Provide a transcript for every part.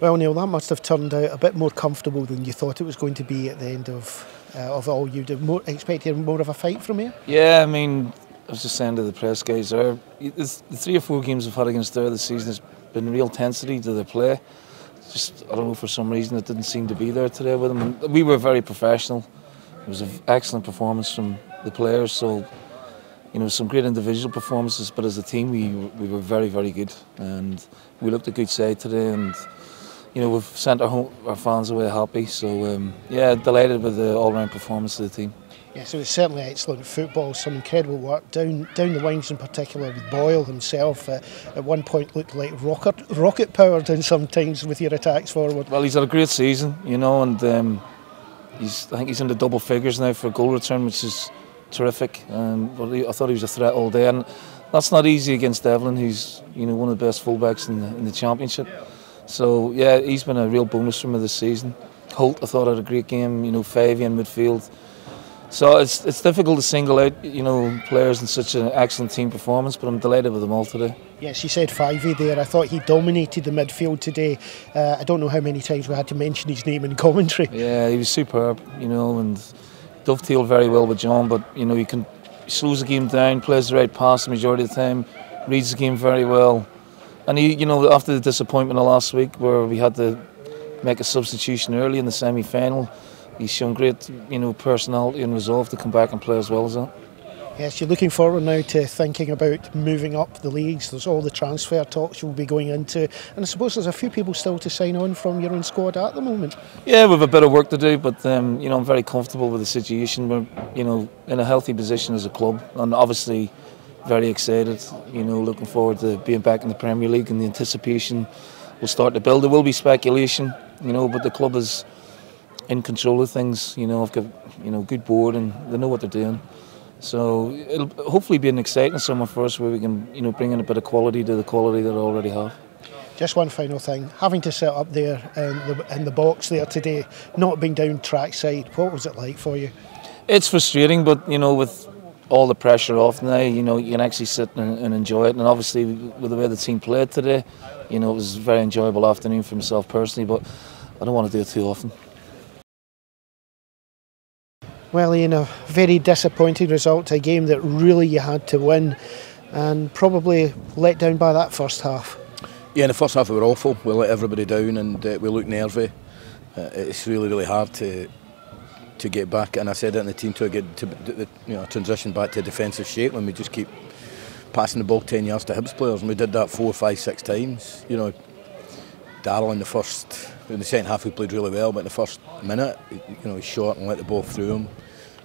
Well, Neil, that must have turned out a bit more comfortable than you thought it was going to be at the end of it all. You'd have expected more of a fight from here? Yeah, I mean, I was just saying to the press guys there, the 3 or 4 games we've had against there this season has been real intensity to the play. Just, I don't know, for some reason it didn't seem to be there today with them. And we were very professional. It was an excellent performance from the players, so some great individual performances, but as a team we were very, very good, and we looked a good side today, and we've sent our fans away happy, so yeah, delighted with the all-round performance of the team. Yeah, so it's certainly excellent football, some incredible work down the wings in particular with Boyle himself. At one point looked like rocket powered in sometimes with your attacks forward. Well, he's had a great season, and I think he's in the double figures now for goal return, which is terrific. I thought he was a threat all day, and that's not easy against Devlin, who's one of the best fullbacks in the championship. So yeah, he's been a real bonus for me this season. Holt, I thought, had a great game. Favey in midfield. So it's difficult to single out players in such an excellent team performance, but I'm delighted with them all today. Yes, you said Favey there. I thought he dominated the midfield today. I don't know how many times we had to mention his name in commentary. Yeah, he was superb, and dovetailed very well with John. But he slows the game down, plays the right pass the majority of the time, reads the game very well. And he, after the disappointment of last week where we had to make a substitution early in the semi-final, he's shown great, personality and resolve to come back and play as well as that. Yes, you're looking forward now to thinking about moving up the leagues. There's all the transfer talks you'll be going into, and I suppose there's a few people still to sign on from your own squad at the moment. Yeah, we've a bit of work to do, but I'm very comfortable with the situation. We're in a healthy position as a club, and obviously very excited. Looking forward to being back in the Premier League, and the anticipation will start to build. There will be speculation, but the club is in control of things. I've got good board, and they know what they're doing. So it'll hopefully be an exciting summer for us, where we can bring in a bit of quality to the quality that I already have. Just one final thing, having to sit up there in the box there today, not being down trackside, what was it like for you? It's frustrating, but with all the pressure off now, you can actually sit and enjoy it. And obviously with the way the team played today, it was a very enjoyable afternoon for myself personally, but I don't want to do it too often. Well, Ian, a very disappointing result, a game that really you had to win, and probably let down by that first half. Yeah, in the first half we were awful. We let everybody down, and we looked nervy. It's really, really hard to get back, and I said it in the team to get to transition back to defensive shape when we just keep passing the ball 10 yards to Hibs players, and we did that 4, 5, 6 times. Darryl in the second half we played really well, but in the first minute, he shot and let the ball through him.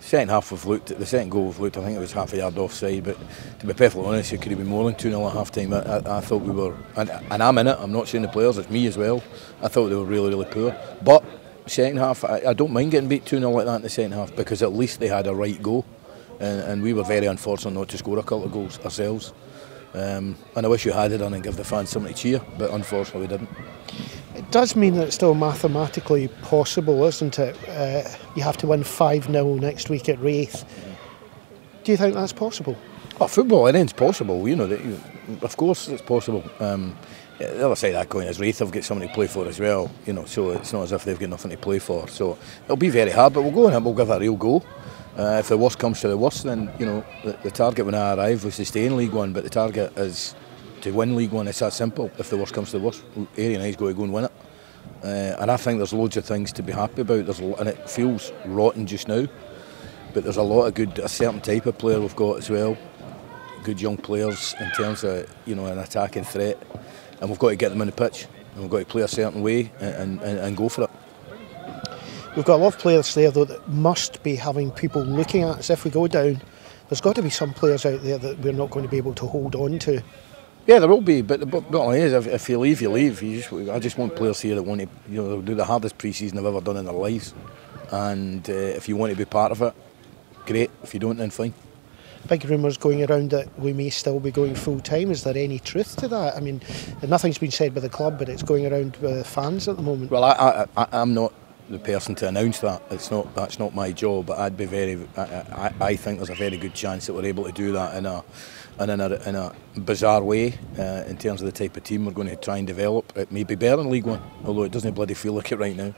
Second half the second goal we've looked, I think it was half a yard offside, but to be perfectly honest, it could have been more than 2-0 at half time. I thought we were, and I'm in it, I'm not saying the players, it's me as well. I thought they were really, really poor. But second half, I don't mind getting beat 2-0 like that in the second half, because at least they had a right go, and we were very unfortunate not to score a couple of goals ourselves. And I wish you had it done and give the fans something to cheer, but unfortunately we didn't. It does mean that it's still mathematically possible, isn't it? You have to win 5-0 next week at Raith. Do you think that's possible? Oh, football, anything's possible. Of course it's possible. The other side of that coin is Raith have got something to play for as well. So it's not as if they've got nothing to play for. So it'll be very hard, but we'll go in and we'll give it a real go. If the worst comes to the worst, then the target when I arrive was to stay in League One, but the target is to win League One. It's that simple. If the worst comes to the worst, Area and I's got to go and win it. And I think there's loads of things to be happy about. And it feels rotten just now, but there's a lot of a certain type of player we've got as well. Good young players in terms of an attacking threat, and we've got to get them on the pitch, and we've got to play a certain way and go for it. We've got a lot of players there though that must be having people looking at us if we go down. There's got to be some players out there that we're not going to be able to hold on to. Yeah, there will be, but the bottom line is, if you leave, you leave. I just want players here that want to, do the hardest pre-season they've ever done in their lives, and if you want to be part of it, great. If you don't, then fine. Big rumours going around that we may still be going full time. Is there any truth to that? I mean, nothing's been said by the club, but it's going around with fans at the moment. Well, I'm not the person to announce that. That's not my job. But I'd be I think there's a very good chance that we're able to do that in a bizarre way in terms of the type of team we're going to try and develop. It may be better in League One, although it doesn't bloody feel like it right now.